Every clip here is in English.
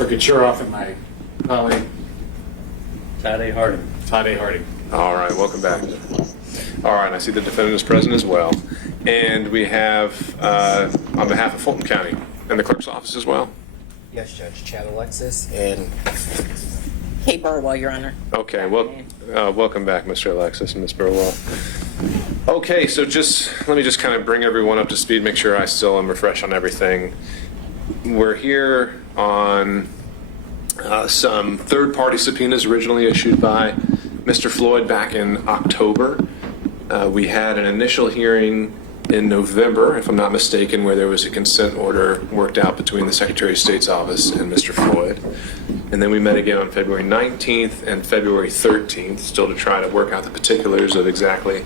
Kurgachuroff and my colleague, Todd A. Harding. Todd A. Harding. All right, welcome back. All right, I see the defendant is present as well. And we have, on behalf of Fulton County and the clerk's office as well? Yes, Judge. Chad Alexis and Kay Burwell, Your Honor. Okay, well, welcome back, Mr. Alexis and Ms. Burwell. Okay, so let me just kind of bring everyone up to speed, make sure I still am refreshed on everything. We're here on some third-party subpoenas originally issued by Mr. Floyd back in October. We had an initial hearing in November, if I'm not mistaken, where there was a consent order worked out between the Secretary of State's office and Mr. Floyd. And then we met again on February 19th and February 13th, still to try to work out the particulars of exactly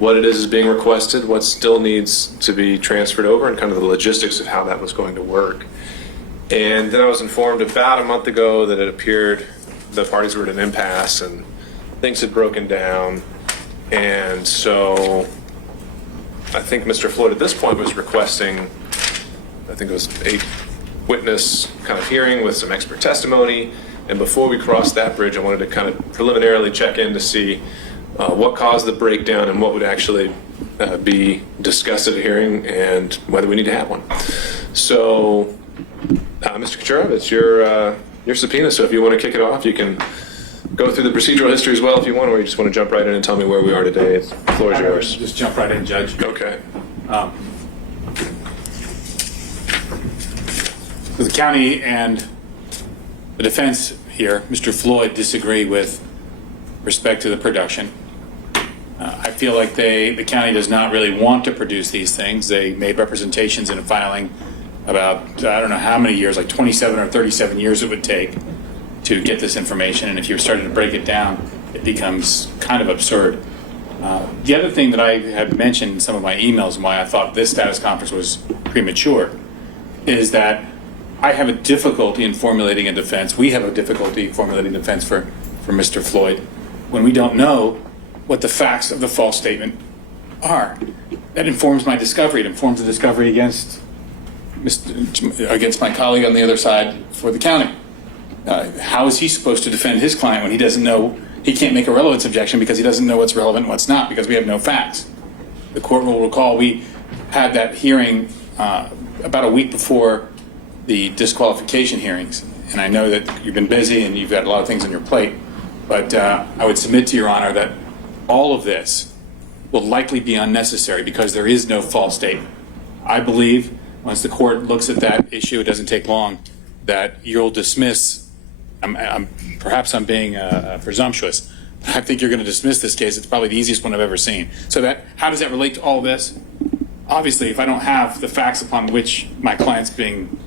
what it is being requested, what still needs to be transferred over, and kind of the logistics of how that was going to work. And then I was informed about a month ago that it appeared the parties were at an impasse and things had broken down. And so I think Mr. Floyd at this point was requesting, I think it was 8-witness kind of hearing with some expert testimony. And before we crossed that bridge, I wanted to kind of preliminarily check in to see what caused the breakdown and what would actually be discussed at a hearing and whether we need to have one. So, Mr. Kurgachuroff, it's your subpoena, so if you want to kick it off, you can go through the procedural history as well if you want, or you just want to jump right in and tell me where we are today. The floor is yours. Just jump right in, Judge. Okay. The county and the defense here, Mr. Floyd, disagree with respect to the production. I feel like the county does not really want to produce these things. They made representations in a filing about, I don't know how many years, like 27 or 37 years it would take to get this information. And if you're starting to break it down, it becomes kind of absurd. The other thing that I had mentioned in some of my emails and why I thought this status conference was premature is that I have a difficulty in formulating a defense. We have a difficulty formulating a defense for Mr. Floyd when we don't know what the facts of the false statement are. That informs my discovery. It informs the discovery against my colleague on the other side for the county. How is he supposed to defend his client when he doesn't know, he can't make a relevance objection because he doesn't know what's relevant and what's not because we have no facts. The court will recall we had that hearing about a week before the disqualification hearings. And I know that you've been busy and you've got a lot of things on your plate, but I would submit to Your Honor that all of this will likely be unnecessary because there is no false statement. I believe once the court looks at that issue, it doesn't take long, that you'll dismiss, perhaps I'm being presumptuous, but I think you're going to dismiss this case. It's probably the easiest one I've ever seen. So how does that relate to all this? Obviously, if I don't have the facts upon which my client's being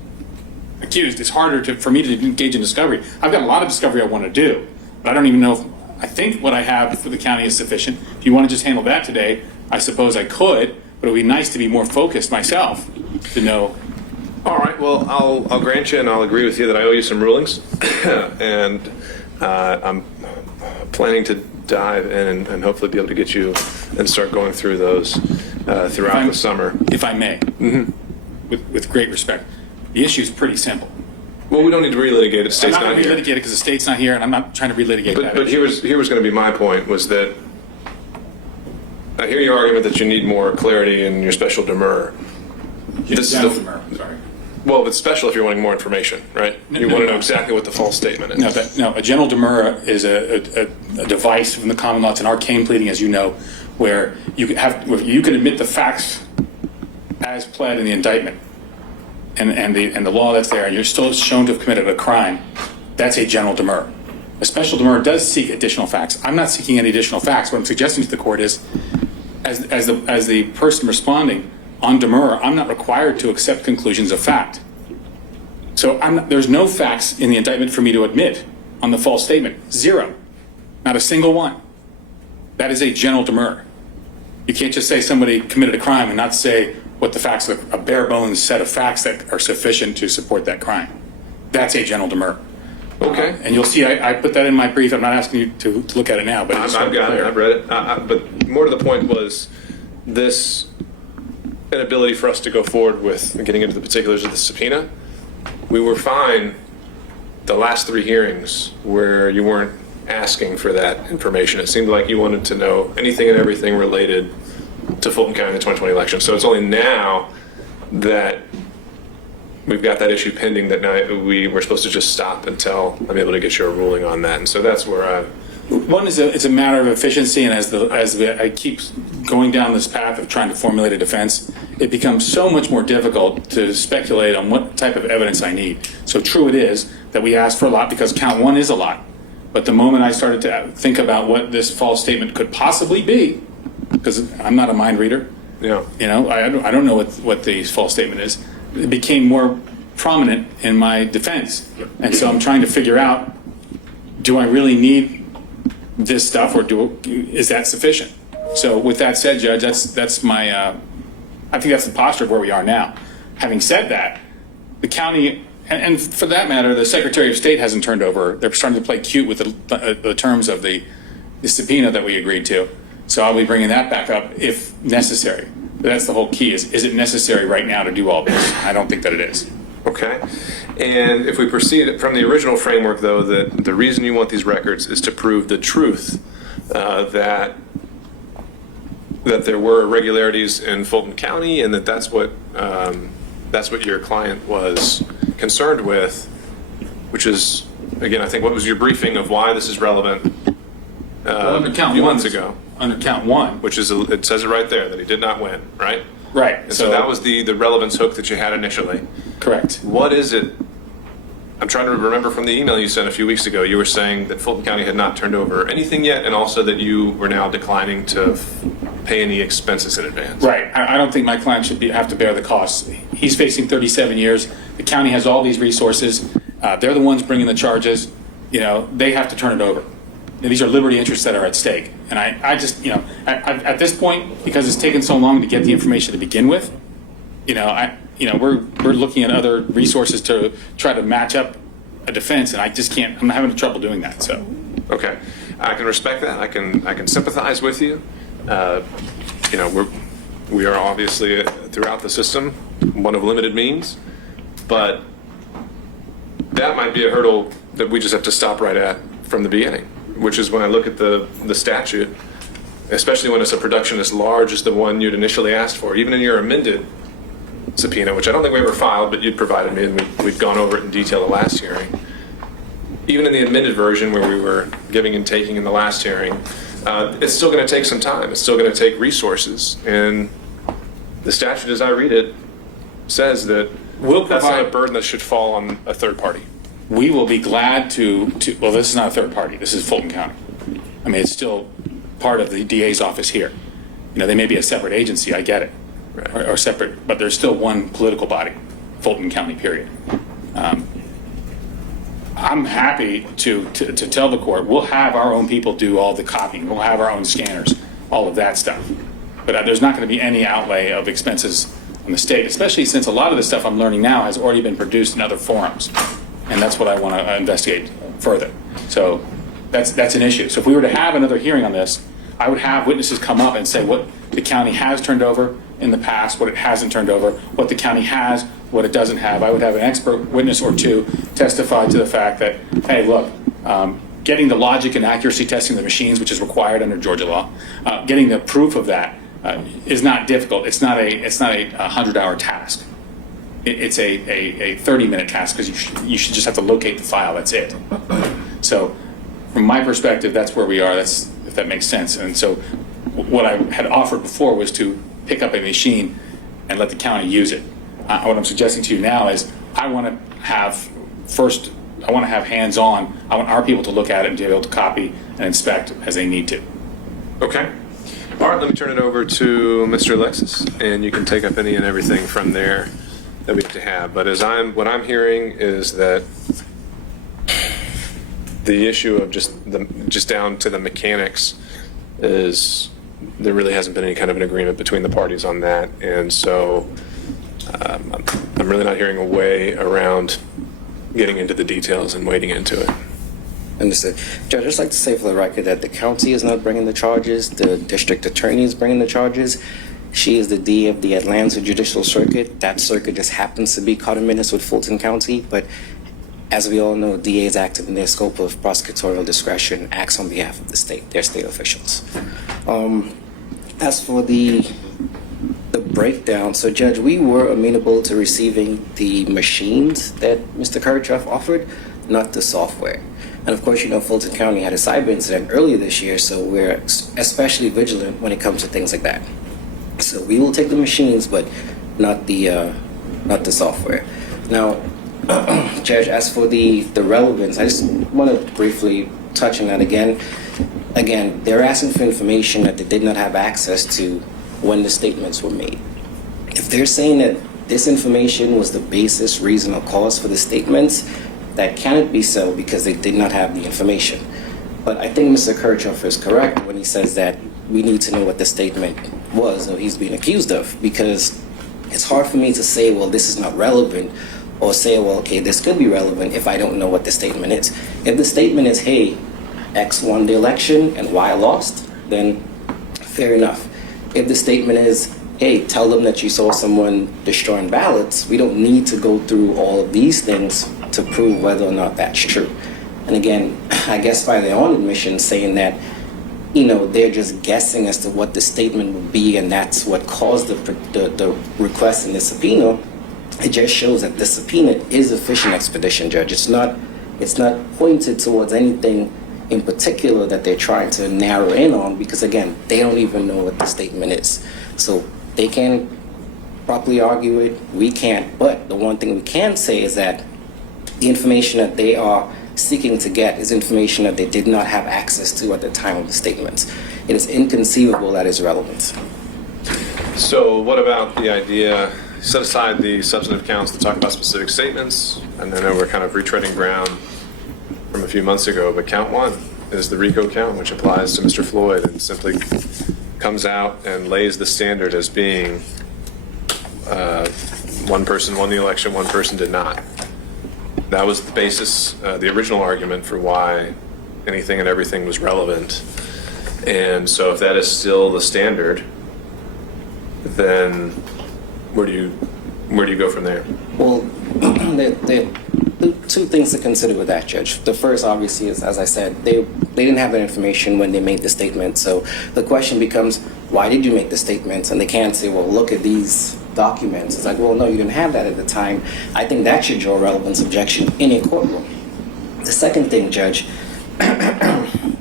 accused, it's harder for me to engage in discovery. I've got a lot of discovery I want to do, but I don't even know if, I think what I have for the county is sufficient. If you want to just handle that today, I suppose I could, but it would be nice to be more focused myself to know. All right, well, I'll grant you and I'll agree with you that I owe you some rulings. And I'm planning to dive in and hopefully be able to get you and start going through those throughout the summer. If I may, with great respect. The issue is pretty simple. Well, we don't need to relitigate it. The I'm state's not not going to here. relitigate it because the state's not here, and I'm not trying to relitigate that. But here was going to be my point, was that I hear your argument that you need more clarity in your special demur. Sorry. Well, if it's special if you're wanting more information, right? You want to know exactly what the false statement is. No, a general demur is a device from the common law. It's an arcane pleading, as you know, where you can admit the facts as pled in the indictment. And the law that's there, and you're still shown to have committed a crime, that's a general demur. A special demur does seek additional facts. I'm not seeking any additional facts. What I'm suggesting to the court is, as the person responding on demur, I'm not required to accept conclusions of fact. So there's no facts in the indictment for me to admit on the false statement. Zero. Not a single one. That is a general demur. You can't just say somebody committed a crime and not say what the facts are, a bare bones set of facts that are sufficient to support that crime. That's a general demur. Okay. And you'll see I put that in my brief. I'm not asking you to look at it now, but I've got it. I've read it. But more to the point was this inability for us to go forward with getting into the particulars of the subpoena. We were fine the last 3 hearings where you weren't asking for that information. It seemed like you wanted to know anything and everything related to Fulton County in the 2020 election. So it's only now that we've got that issue pending that now we're supposed to just stop until I'm able to get you a ruling on that. And so that's where One is it's a matter of efficiency, and as I keep going down this path of trying to formulate a defense, it becomes so much more difficult to speculate on what type of evidence I need. So true it is that we asked for a lot because count 1 is a lot. But the moment I started to think about what this false statement could possibly be, because I'm not a mind reader, yeah. you know, I don't know what the false statement is, it became more prominent in my defense. And so I'm trying to figure out, do I really need this stuff, or is that sufficient? So with that said, Judge, that's my, I think that's the posture of where we are now. Having said that, the county, and for that matter, the Secretary of State hasn't turned over. They're starting to play cute with the terms of the subpoena that we agreed to. So I'll be bringing that back up if necessary. But that's the whole key, is it necessary right now to do all this? I don't think that it is. Okay. And if we proceed from the original framework, though, that the reason you want these records is to prove the truth that there were irregularities in Fulton County, and that's what your client was concerned with, which is, again, I think what was your briefing of why this is relevant Under a count few 1, months ago. Under count 1. Which is, it says it right there, that he did not win, right? Right. And so that was the relevance hook that you had initially. Correct. What is it? I'm trying to remember from the email you sent a few weeks ago, you were saying that Fulton County had not turned over anything yet, and also that you were now declining to pay any expenses in advance. Right. I don't think my client should have to bear the costs. He's facing 37 years. The county has all these resources. They're the ones bringing the charges. You know, they have to turn it over. And these are liberty interests that are at stake. And I just, you know, at this point, because it's taken so long to get the information to begin with, we're looking at other resources to try to match up a defense, and I just can't. I'm having trouble doing that. So, okay, I can respect that. I can sympathize with you. We are obviously throughout the system one of limited means, but that might be a hurdle that we just have to stop right at from the beginning. Which is when I look at the statute, especially when it's a production as large as the one you'd initially asked for, even in your amended subpoena, which I don't think we ever filed, but you'd provided me, and we'd gone over it in detail the last hearing. Even in the amended version where we were giving and taking in the last hearing, it's still going to take some time. It's still going to take resources. And the statute, as I read it, says that that's not a burden that should fall on a third party. we will be glad to, well, this is not a third party. This is Fulton County. I mean, it's still part of the DA's office here. You know, they may be a separate agency, I get it, right. or separate, but there's still one political body, Fulton County, period. I'm happy to tell the court, we'll have our own people do all the copying. We'll have our own scanners, all of that stuff. But there's not going to be any outlay of expenses on the state, especially since a lot of the stuff I'm learning now has already been produced in other forums. And that's what I want to investigate further. So that's an issue. So if we were to have another hearing on this, I would have witnesses come up and say what the county has turned over in the past, what it hasn't turned over, what the county has, what it doesn't have. I would have an expert witness or two testify to the fact that, hey, look, getting the logic and accuracy testing of the machines, which is required under Georgia law, getting the proof of that is not difficult. It's not a 100-hour task. It's a 30-minute task because you should just have to locate the file. That's it. So from my perspective, that's where we are. That's, if that makes sense. And so what I had offered before was to pick up a machine and let the county use it. What I'm suggesting to you now is I want to have hands-on. I want our people to look at it and be able to copy and inspect as they need to. Okay. All right, let me turn it over to Mr. Alexis, and you can take up any and everything from there that we have to have. But what I'm hearing is that the issue of just down to the mechanics is there really hasn't been any kind of an agreement between the parties on that, and so I'm really not hearing a way around getting into the details and wading into it. Understood. Judge, I'd just like to say for the record that the county is not bringing the charges. The district attorney is bringing the charges. She is the D of the Atlanta Judicial Circuit. That circuit just happens to be conterminous with Fulton County, but as we all know, DAs act in their scope of prosecutorial discretion, acts on behalf of the state, their state officials. As for the breakdown, so Judge, we were amenable to receiving the machines that Mr. Kirchhoff offered, not the software. And of course, you know, Fulton County had a cyber incident earlier this year, so we're especially vigilant when it comes to things like that. So we will take the machines, but not the software. Now, Judge, as for the relevance, I just want to briefly touch on that again. Again, they're asking for information that they did not have access to when the statements were made. If they're saying that this information was the basis, reason, or cause for the statements, that cannot be so because they did not have the information. But I think Mr. Kirchhoff is correct when he says that we need to know what the statement was or he's being accused of, because it's hard for me to say, well, this is not relevant, or say, well, okay, this could be relevant if I don't know what the statement is. If the statement is, hey, X won the election and Y lost, then fair enough. If the statement is, hey, tell them that you saw someone destroying ballots, we don't need to go through all of these things to prove whether or not that's true. And again, I guess by their own admission, saying that, you know, they're just guessing as to what the statement would be, and that's what caused the request in the subpoena. It just shows that the subpoena is a fishing expedition, Judge. It's not pointed towards anything in particular that they're trying to narrow in on, because again, they don't even know what the statement is. So they can't properly argue it, we can't. But the one thing we can say is that the information that they are seeking to get is information that they did not have access to at the time of the statements. It is inconceivable that is relevant. So what about the idea, set aside the substantive counts to talk about specific statements, and then we're kind of retreading ground from a few months ago, but count one is the RICO count, which applies to Mr. Floyd and simply comes out and lays the standard as being one person won the election, one person did not. That was the basis, the original argument for why anything and everything was relevant. And so if that is still the standard, then where do you go from there? Well, there are two things to consider with that, Judge. The first, obviously, is, as I said, they didn't have that information when they made the statement. So the question becomes, why did you make the statement? And they can't say, well, look at these documents. It's like, well, no, you didn't have that at the time. I think that should draw relevance objection in a courtroom. The second thing, Judge,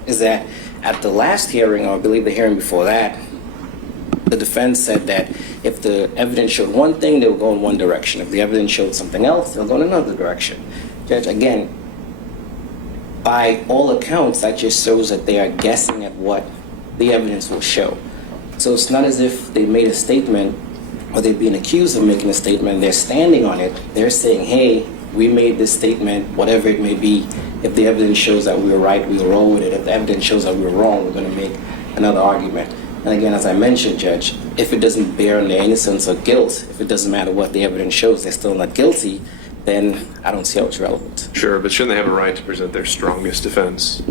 is that at the last hearing, or I believe the hearing before that, the defense said that if the evidence showed one thing, they would go in one direction. If the evidence showed something else, they'll go in another direction. Judge, again, by all accounts, that just shows that they are guessing at what the evidence will show. So it's not as if they made a statement or they're being accused of making a statement, they're standing on it. They're saying, hey, we made this statement, whatever it may be. If the evidence shows that we were right, we will roll with it. If the evidence shows that we were wrong, we're going to make another argument. And again, as I mentioned, Judge, if it doesn't bear on their innocence or guilt, if it doesn't matter what the evidence shows, they're still not guilty, then I don't see how it's relevant. Sure, but shouldn't they have a right to present their strongest defense?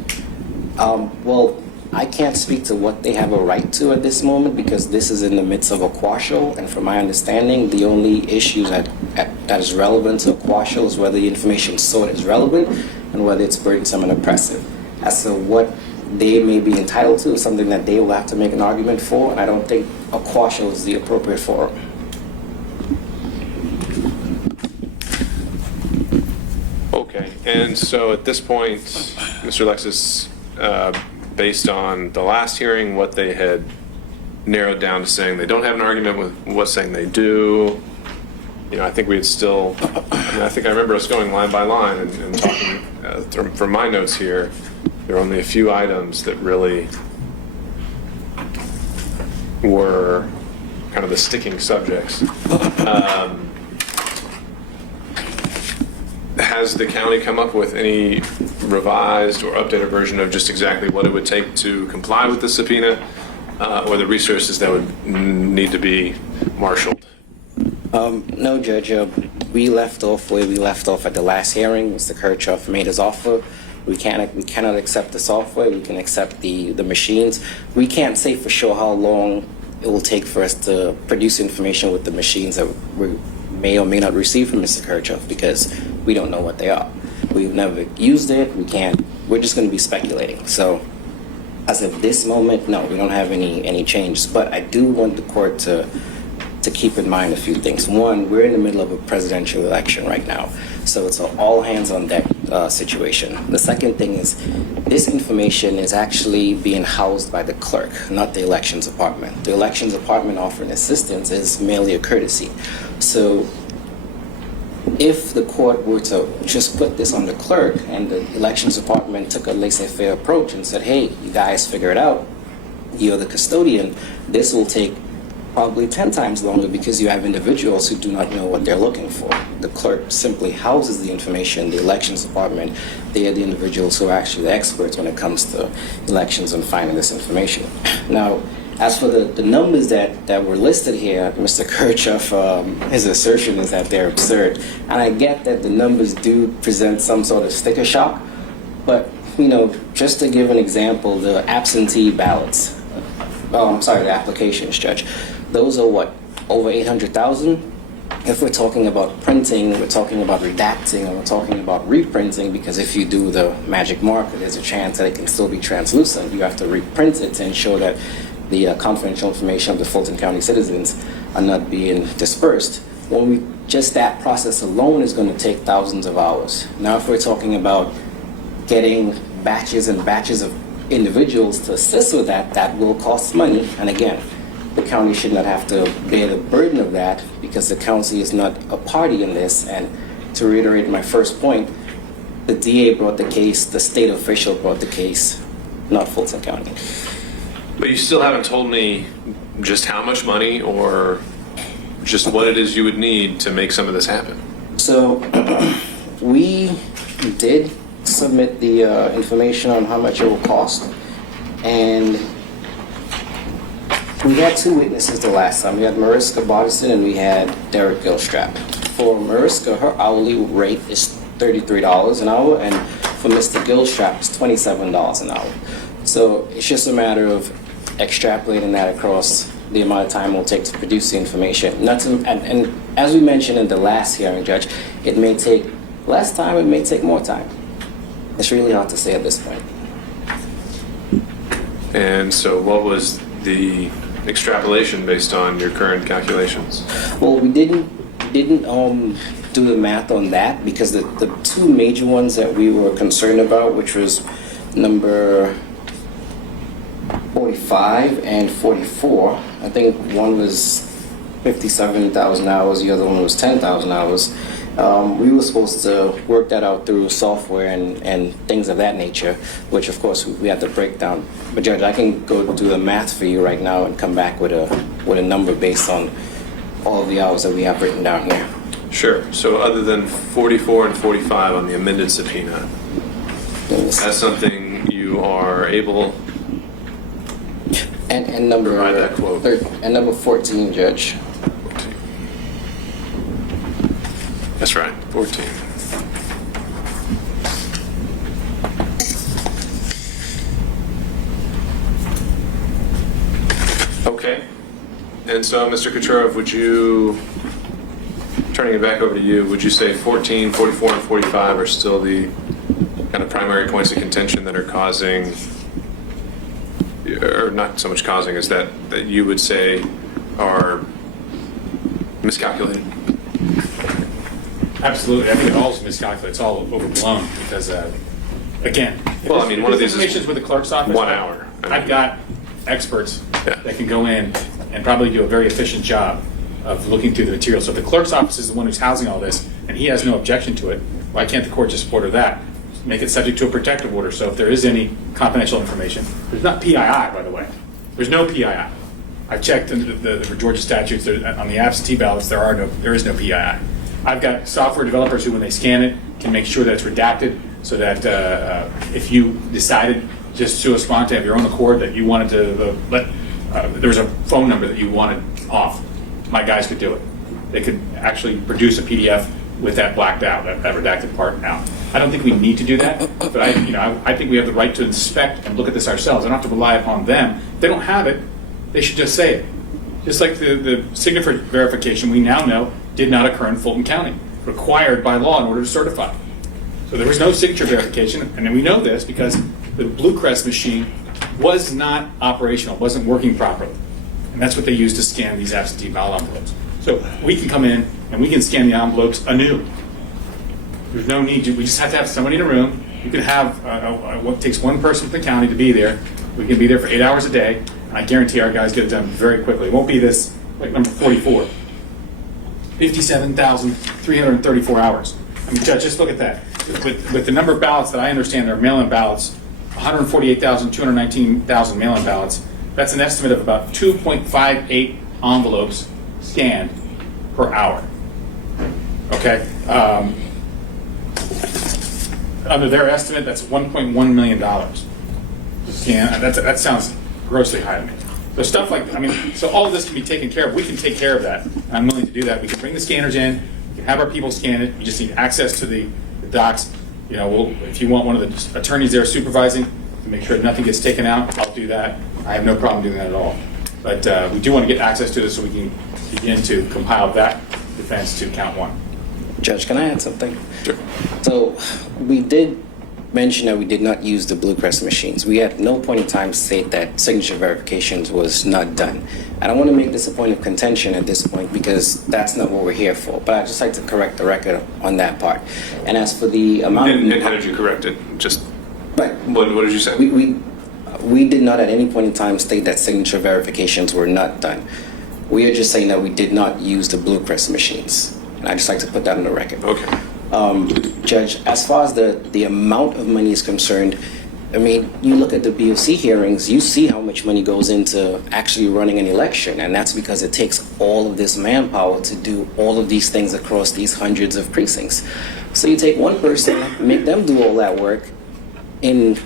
Well, I can't speak to what they have a right to at this moment, because this is in the midst of a quashal, and from my understanding, the only issue that is relevant to a quashal is whether the information sought is relevant and whether it's burdensome and oppressive. As to what they may be entitled to is something that they will have to make an argument for, and I don't think a quashal is the appropriate forum. Okay, and so at this point, Mr. Alexis, based on the last hearing, what they had narrowed down to saying they don't have an argument with what's saying they do, you know, I think we'd still, I think I remember us going line by line and talking, from my notes here, there are only a few items that really were kind of the sticking subjects. Has the county come up with any revised or updated version of just exactly what it would take to comply with the subpoena, or the resources that would need to be marshaled? No, Judge. We left off where we left off at the last hearing. Mr. Kirchhoff made his offer. We cannot accept the software. We can accept the machines. We can't say for sure how long it will take for us to produce information with the machines that we may or may not receive from Mr. Kirchhoff, because we don't know what they are. We've never used it. We can't. We're just going to be speculating. So, as of this moment, no, we don't have any changes. But I do want the court to keep in mind a few things. One, we're in the middle of a presidential election right now, so it's an all hands on deck situation. The second thing is this information is actually being housed by the clerk, not the elections department. The elections department offering assistance is merely a courtesy. So if the court were to just put this on the clerk and the elections department took a laissez-faire approach and said, hey, you guys figure it out, you're the custodian, this will take probably 10 times longer because you have individuals who do not know what they're looking for. The clerk simply houses the information. The elections department, they are the individuals who are actually the experts when it comes to elections and finding this information. Now, as for the numbers that were listed here, Mr. Kirchhoff, his assertion is that they're absurd. And I get that the numbers do present some sort of sticker shock, but, you know, just to give an example, the absentee ballots, the applications, Judge, those are what, over 800,000? If we're talking about printing, we're talking about redacting, and we're talking about reprinting, because if you do the magic marker, there's a chance that it can still be translucent. You have to reprint it to ensure that the confidential information of the Fulton County citizens are not being dispersed. Just that process alone is going to take thousands of hours. Now, if we're talking about getting batches and batches of individuals to assist with that, that will cost money. And again, the county should not have to bear the burden of that because the county is not a party in this. And to reiterate my first point, the DA brought the case, the state official brought the case, not Fulton County. But you still haven't told me just how much money or just what it is you would need to make some of this happen. So we did submit the information on how much it will cost, and we had two witnesses the last time. We had Mariska Bodison and we had Derek Gilstrap. For Mariska, her hourly rate is $33 an hour, and for Mr. Gilstrap, it's $27 an hour. So it's just a matter of extrapolating that across the amount of time it will take to produce the information. And as we mentioned in the last hearing, Judge, it may take less time, it may take more time. It's really hard to say at this point. And so what was the extrapolation based on your current calculations? Well, we didn't do the math on that because the two major ones that we were concerned about, which was number 45 and 44, I think one was 57,000 hours, the other one was 10,000 hours. We were supposed to work that out through software and things of that nature, which of course we had to break down. But Judge, I can go do the math for you right now and come back with a number based on all of the hours that we have written down here. Sure. So other than 44 and 45 on the amended subpoena, that's something you are able and number to provide that quote. And number 14, Judge. 14. That's right, 14. Okay. And so, Mr. Kucherov, would you, turning it back over to you, would you say 14, 44, and 45 are still the kind of primary points of contention that are causing, or not so much causing, is that you would say are miscalculated? Absolutely. I think it all is miscalculated. It's all overblown because, again, Well, I mean, one of these information is with the clerk's office. 1 hour. I've got experts Yeah. that can go in and probably do a very efficient job of looking through the material. So if the clerk's office is the one who's housing all this and he has no objection to it, why can't the court just order that? Make it subject to a protective order. So if there is any confidential information, there's not PII, by the way. There's no PII. I've checked the Georgia statutes. On the absentee ballots, there is no PII. I've got software developers who, when they scan it, can make sure that it's redacted so that if you decided just sua sponte of your own accord that you wanted to there's a phone number that you wanted off, my guys could do it. They could actually produce a PDF with that blacked out, that redacted part out. I don't think we need to do that, but I think we have the right to inspect and look at this ourselves. I don't have to rely upon them. If they don't have it, they should just say it. Just like the signature verification we now know did not occur in Fulton County, required by law in order to certify. So So there was no signature verification, and we know this because the Blue Crest machine was not operational, wasn't working properly. And that's what they use to scan these absentee ballot envelopes. So we can come in and we can scan the envelopes anew. There's no need to, we just have to have somebody in a room. You can have, what takes one person from the county to be there. We can be there for 8 hours a day, and I guarantee our guys get it done very quickly. It won't be this, like number 44. 57,334 hours. I mean, Judge, just look at that. With the number of ballots that I understand are mail-in ballots, 148,219,000 mail-in ballots, that's an estimate of about 2.58 envelopes scanned per hour. Okay? Under their estimate, that's $1.1 million to scan. That sounds grossly high to me. So stuff like, I mean, so all of this can be taken care of. We can take care of that. I'm willing to do that. We can bring the scanners in. We can have our people scan it. You just need access to the docs. You know, if you want one of the attorneys there supervising to make sure nothing gets taken out, I'll do that. I have no problem doing that at all. But we do want to get access to this so we can begin to compile that defense to count one. Judge, can I add something? Sure. So we did mention that we did not use the Blue Crest machines. We at no point in time state that signature verifications was not done. I don't want to make this a point of contention at this point because that's not what we're here for. But I'd just like to correct the record on that part. And as for the amount And of... how did you correct it? Just, Right. what did you say? We did not at any point in time state that signature verifications were not done. We are just saying that we did not use the Blue Crest machines. And I'd just like to put that on the record. Okay. Judge, as far as the amount of money is concerned, I mean, you look at the BOC hearings, you see how much money goes into actually running an election, and that's because it takes all of this manpower to do all of these things across these hundreds of precincts. So you take one person, make them do all that work, and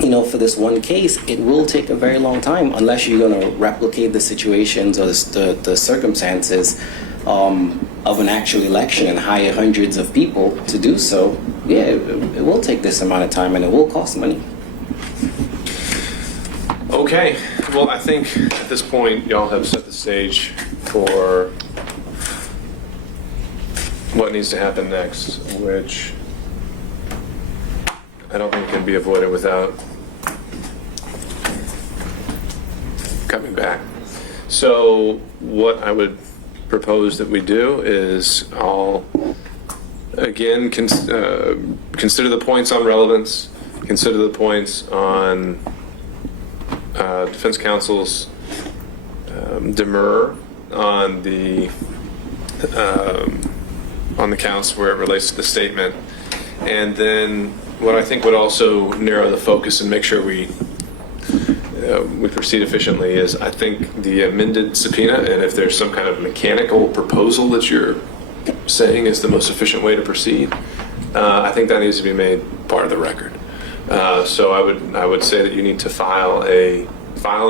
for this one case, it will take a very long time unless you're going to replicate the situations or the circumstances of an actual election and hire hundreds of people to do so. Yeah, it will take this amount of time and it will cost money. Okay. Well, I think at this point, y'all have set the stage for what needs to happen next, which I don't think can be avoided without coming back. So what I would propose that we do is I'll again consider the points on relevance, consider the points on defense counsel's demur on the counts where it relates to the statement, and then what I think would also narrow the focus and make sure we proceed efficiently is I think the amended subpoena, and if there's some kind of mechanical proposal that you're saying is the most efficient way to proceed, I think that needs to be made part of the record. So I would say that you need to file an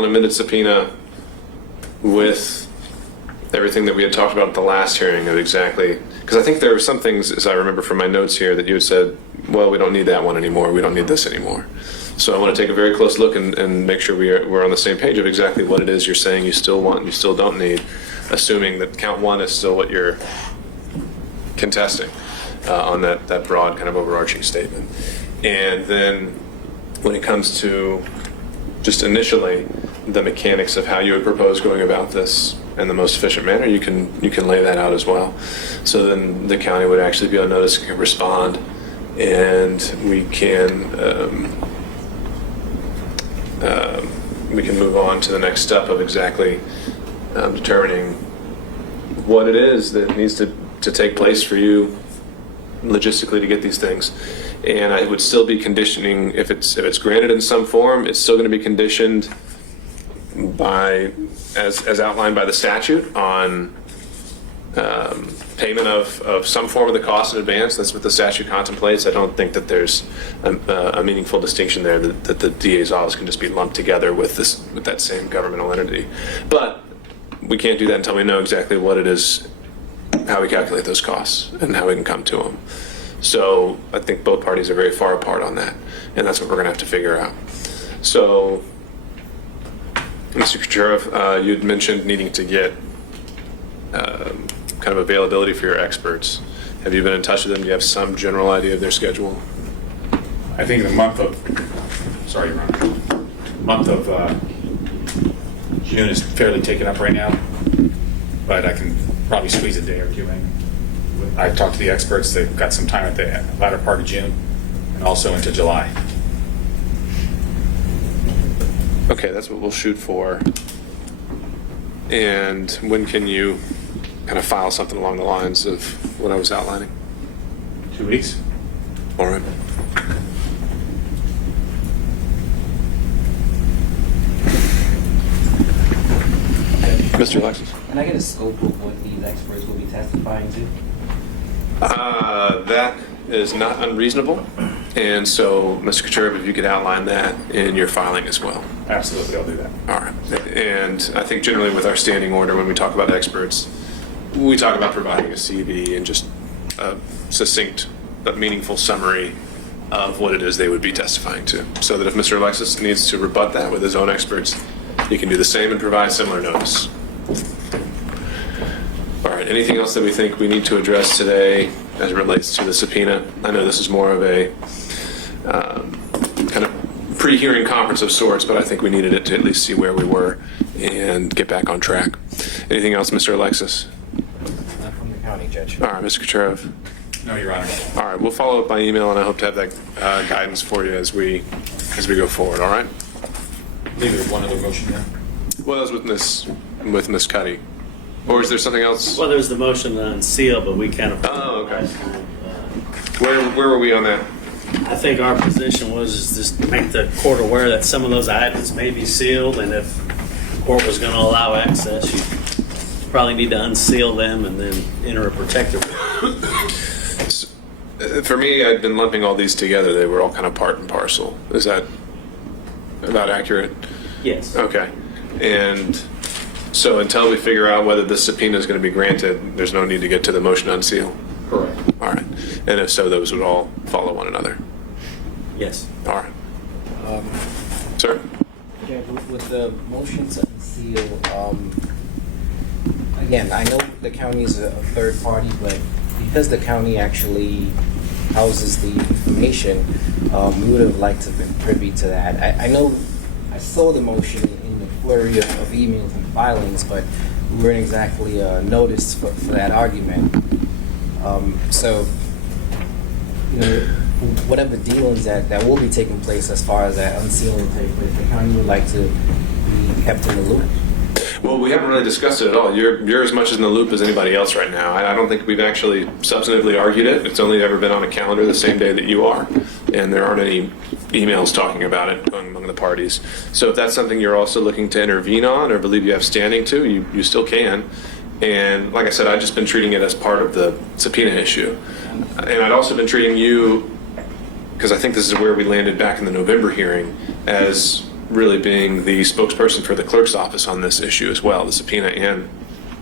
amended subpoena with everything that we had talked about at the last hearing of exactly, because I think there were some things, as I remember from my notes here, that you had said, well, we don't need that one anymore, we don't need this anymore. So I want to take a very close look and make sure we're on the same page of exactly what it is you're saying you still want and you still don't need, assuming that count one is still what you're contesting on that broad kind of overarching statement. And then when it comes to just initially the mechanics of how you would propose going about this in the most efficient manner, you can lay that out as well. So then the county would actually be on notice, can respond, and we can move on to the next step of exactly determining what it is that needs to take place for you logistically to get these things. And I would still be conditioning, if it's granted in some form, it's still going to be conditioned by, as outlined by the statute, on payment of some form of the cost in advance. That's what the statute contemplates. I don't think that there's a meaningful distinction there that the DA's office can just be lumped together with that same governmental entity. But we can't do that until we know exactly what it is, how we calculate those costs, and how we can come to them. So I think both parties are very far apart on that, and that's what we're going to have to figure out. So, Mr. Kucherov, you'd mentioned needing to get kind of availability for your experts, Have you been in touch with them? Do you have some general idea of their schedule? I think the month of, sorry, Your Honor, month of June is fairly taken up right now, but I can probably squeeze a day or two in. I've talked to the experts. They've got some time at the latter part of June and also into July. Okay, that's what we'll shoot for. And when can you kind of file something along the lines of what I was outlining? 2 weeks? All right. Mr. Alexis? Can I get a scope of what these experts will be testifying to? That is not unreasonable. And so, Mr. Kacherov, if you could outline that in your filing as well. Absolutely, I'll do that. All right. And I think generally with our standing order, when we talk about experts, we talk about providing a CV and just a succinct but meaningful summary of what it is they would be testifying to. So that if Mr. Alexis needs to rebut that with his own experts, he can do the same and provide similar notice. All right. Anything else that we think we need to address today as it relates to the subpoena? I know this is more of a kind of pre-hearing conference of sorts, but I think we needed it to at least see where we were and get back on track. Anything else, Mr. Alexis? Not from the county, Judge. All right, Mr. Kacherov. No, Your Honor. All right, we'll follow up by email, and I hope to have that guidance for you as we go forward. All right. I believe there's one other motion there. Well, as with Miss Cuddy, or is there something else? Well, there's the motion to unseal, but we kind of. Oh, okay. Where were we on that? I think our position was is just to make the court aware that some of those items may be sealed, and if the court was going to allow access, you probably need to unseal them and then enter a protective. For me, I'd been lumping all these together. They were all kind of part and parcel. Is that about accurate? Yes. Okay. And so until we figure out whether the subpoena is going to be granted, there's no need to get to the motion to unseal? Correct. All right. And if so, those would all follow one another? Yes. All right. Sir? Judge, with the motion to unseal, again, I know the county is a third party, but because the county actually houses the information, we would have liked to have been privy to that. I know I saw the motion in the flurry of emails and filings, but we weren't exactly noticed for that argument. So, you know, whatever dealings that will be taking place as far as that unsealing take place, the county would like to be kept in the loop. Well, we haven't really discussed it at all. You're as much in the loop as anybody else right now. I don't think we've actually substantively argued it. It's only ever been on a calendar the same day that you are, and there aren't any emails talking about it going among the parties. So if that's something you're also looking to intervene on or believe you have standing to, you still can. And like I said, I've just been treating it as part of the subpoena issue. And I'd also been treating you, because I think this is where we landed back in the November hearing, as really being the spokesperson for the clerk's office on this issue as well, the subpoena and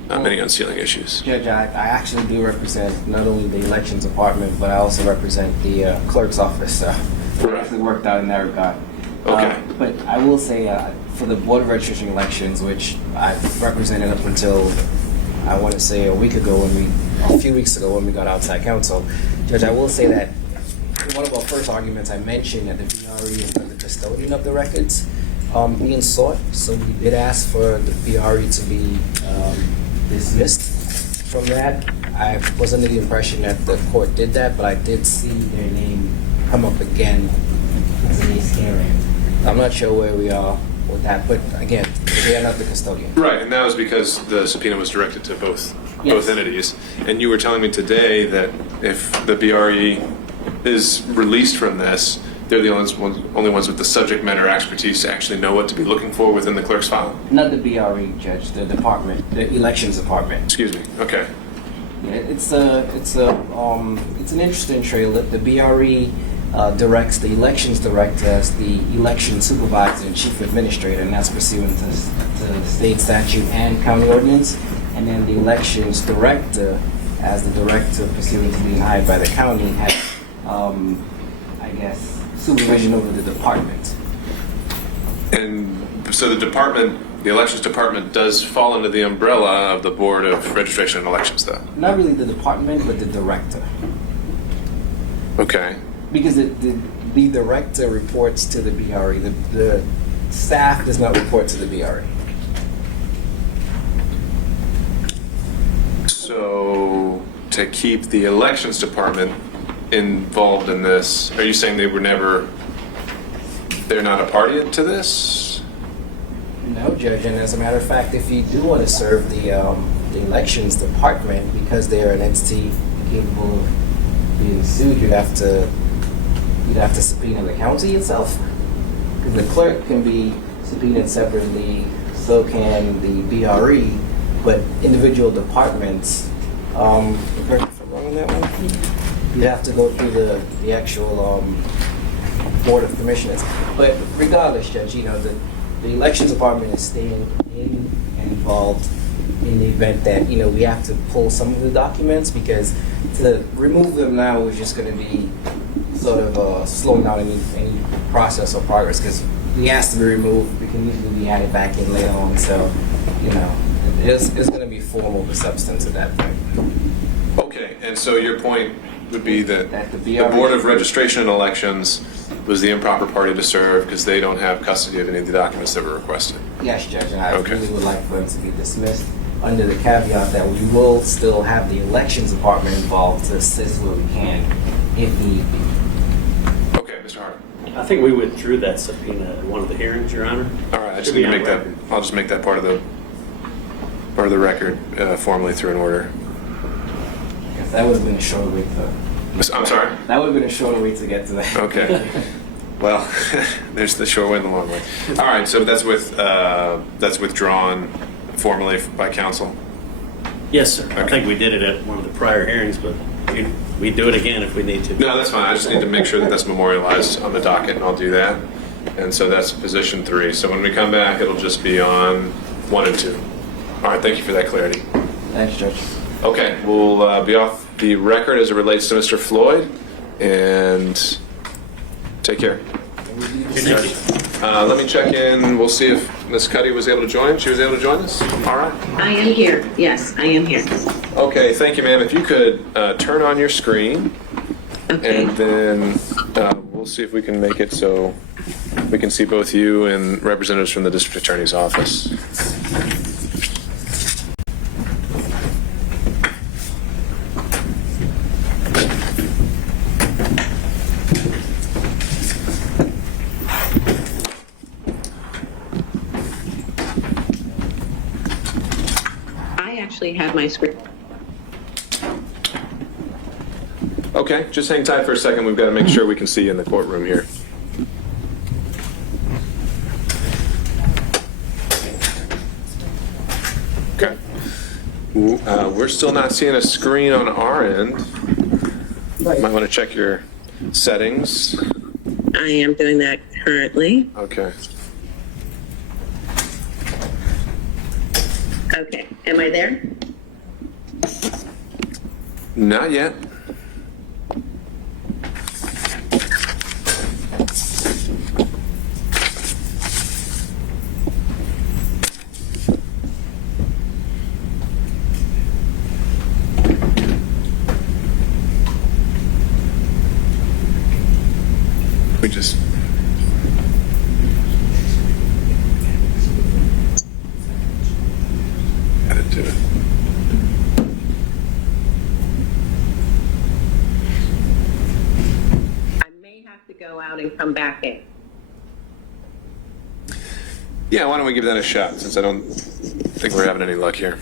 many unsealing issues. Judge, I actually do represent not only the elections department, but I also represent the clerk's office. So it actually worked out in that regard. Okay. But I will say for the Board of Registration elections, which I represented up until, I want to say a few weeks ago when we got outside counsel, Judge, I will say that in one of our first arguments, I mentioned that the BRE is the custodian of the records being sought. So we did ask for the BRE to be dismissed from that. I was under the impression that the court did that, but I did see their name come up again as an ace hearing. I'm not sure where we are with that, but again, they are not the custodian. Right, and that was because the subpoena was directed to both Yes. entities. And you were telling me today that if the BRE is released from this, they're the only ones with the subject matter expertise to actually know what to be looking for within the clerk's file. Not the BRE, Judge, the department, the elections department. Excuse me. Okay. Yeah, it's an interesting trail. The BRE directs the elections director as the election supervisor and chief administrator, and that's pursuant to state statute and county ordinance. And then the elections director, as the director pursuant to being hired by the county, has, I guess, supervision over the department. And so the department The Elections Department does fall under the umbrella of the Board of Registration and Elections, though. Not really the department, but the director. Okay. Because the director reports to the BRE. The staff does not report to the BRE. So, to keep the Elections Department involved in this, are you saying they're not a party to this? No, Judge, and as a matter of fact, if you do want to serve the elections department, because they are an entity capable of being sued, you'd have to subpoena the county itself. Because the clerk can be subpoenaed separately, so can the BRE, but individual departments, correct me if I'm wrong on that one, you'd have to go through the actual Board of Commissioners. But regardless, Judge, the elections department is staying in and involved in the event that, we have to pull some of the documents, because to remove them now is just going to be sort of slowing down any process or progress, because we asked to be removed, we can usually be added back in later on, so, it's going to be formal with substance at that point. Okay, and so your point would be that That the Board of Registration and Elections was the improper party to serve because they don't have custody of any of the documents that were requested. Yes, Judge, and I Okay. really would like for them to be dismissed under the caveat that we will still have the elections department involved to assist where we can, if need be. Okay, Mr. Hart. I think we withdrew that subpoena at one of the hearings, Your Honor. All right, I just Should need be to on make that. record. I'll just make that part of the record formally through an order. Yes, that would have been a shorter way to. I'm sorry. That would have been a shorter way to get to that. Okay. Well, there's the short way and the long way. All right, so that's withdrawn formally by counsel. Yes, sir. I think we did it at one of the prior hearings, but we do it again if we need to. No, that's fine. I just need to make sure that that's memorialized on the docket, and I'll do that. And so that's position 3. So when we come back, it'll just be on 1 and 2. All right, thank you for that clarity. Thanks, Judge. Okay, we'll be off the record as it relates to Mr. Floyd, and take care. Thank you. Let me check in. We'll see if Ms. Cuddy was able to join. She was able to join us? All right. I am here. Yes, I am here. Okay, thank you, ma'am. If you could turn on your screen, Okay. and then we'll see if we can make it so we can see both you and representatives from the district attorney's office. I actually have my script. Okay, just hang tight for a second. We've got to make sure we can see you in the courtroom here. Okay. We're still not seeing a screen on our end. Might want to check your settings. I am doing that currently. Okay. Okay. Am I there? Not yet. We just add it to it. I may have to go out and come back in. Yeah, why don't we give that a shot, since I don't think we're having any luck here.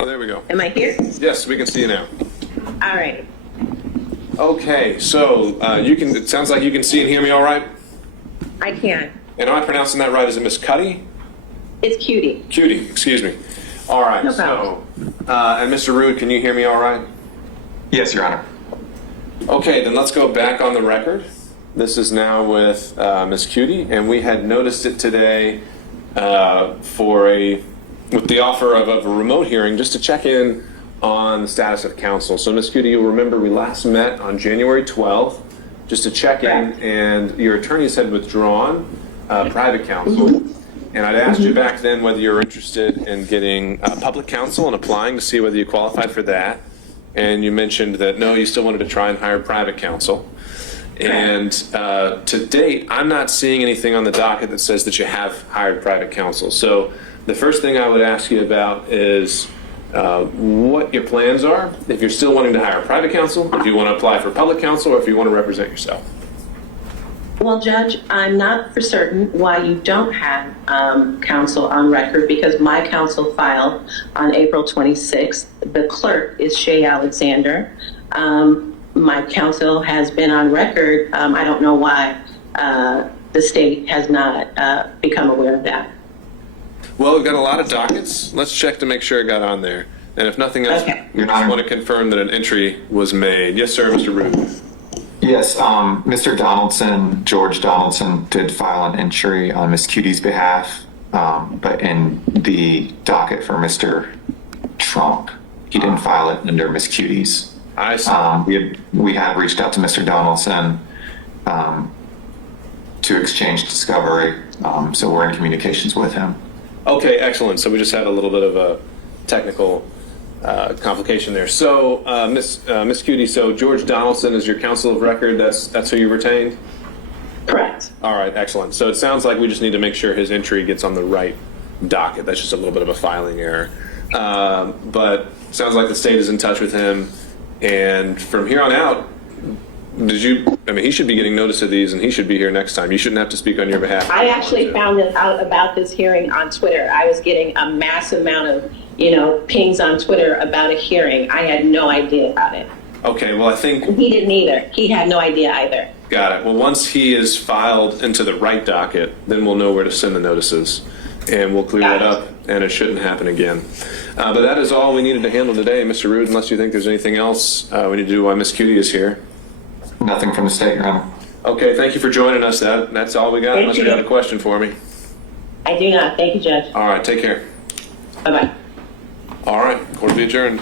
Oh, there we go. Am I here? Yes, we can see you now. All right. Okay, so it sounds like you can see and hear me all right? I can. And am I pronouncing that right? Is it Miss Cuddy? It's Cutie. Cutie, excuse me. All right, No so, and Mr. Rude, can you hear me all right? Yes, Your Honor. Okay, then let's go back on the record. This is now with Miss Cutie, and we had noticed it today with the offer of a remote hearing, just to check in on the status of counsel. So, Ms. Cutie, you'll remember we last met on January 12th just to check in, and your attorneys had withdrawn private counsel. And I'd asked you back then whether you were interested in getting public counsel and applying to see whether you qualified for that. And you mentioned that no, you still wanted to try and hire private counsel. And to date, I'm not seeing anything on the docket that says that you have hired private counsel. So the first thing I would ask you about is what your plans are, if you're still wanting to hire private counsel, if you want to apply for public counsel, or if you want to represent yourself. Well, Judge, I'm not for certain why you don't have counsel on record, because my counsel filed on April 26th. The clerk is Shay Alexander. My counsel has been on record. I don't know why the state has not become aware of that. Well, we've got a lot of dockets. Let's check to make sure it got on there. And if nothing else, Okay. we just want to confirm that an entry was made. Yes, sir, Mr. Root. Yes, Mr. Donaldson, George Donaldson, did file an entry on Ms. Cutie's behalf, but in the docket for Mr. Trump, he didn't file it under Ms. Cutie's. I see. We have reached out to Mr. Donaldson to exchange discovery, so we're in communications with him. Okay, excellent. So we just had a little bit of a technical complication there. So, Miss Cutie, so George Donaldson is your counsel of record. That's who you retained? Correct. All right, excellent. So it sounds like we just need to make sure his entry gets on the right docket. That's just a little bit of a filing error. But sounds like the state is in touch with him. And from here on out, he should be getting notice of these, and he should be here next time. You shouldn't have to speak on your behalf. I actually found out about this hearing on Twitter. I was getting a massive amount of, pings on Twitter about a hearing. I had no idea about it. Okay, well, I think... He didn't either. He had no idea either. Got it. Well, once he is filed into the right docket, then we'll know where to send the notices, and we'll clear that up, and it shouldn't happen again. But that is all we needed to handle today, Mr. Root, unless you think there's anything else we need to do while Ms. Cutie is here. Nothing from the state, Your Honor. Okay, thank you for joining us. That's all we got, Thank unless you. you got a question for me. I do not. Thank you, Judge. All right, take care. Bye-bye. All right, court will be adjourned.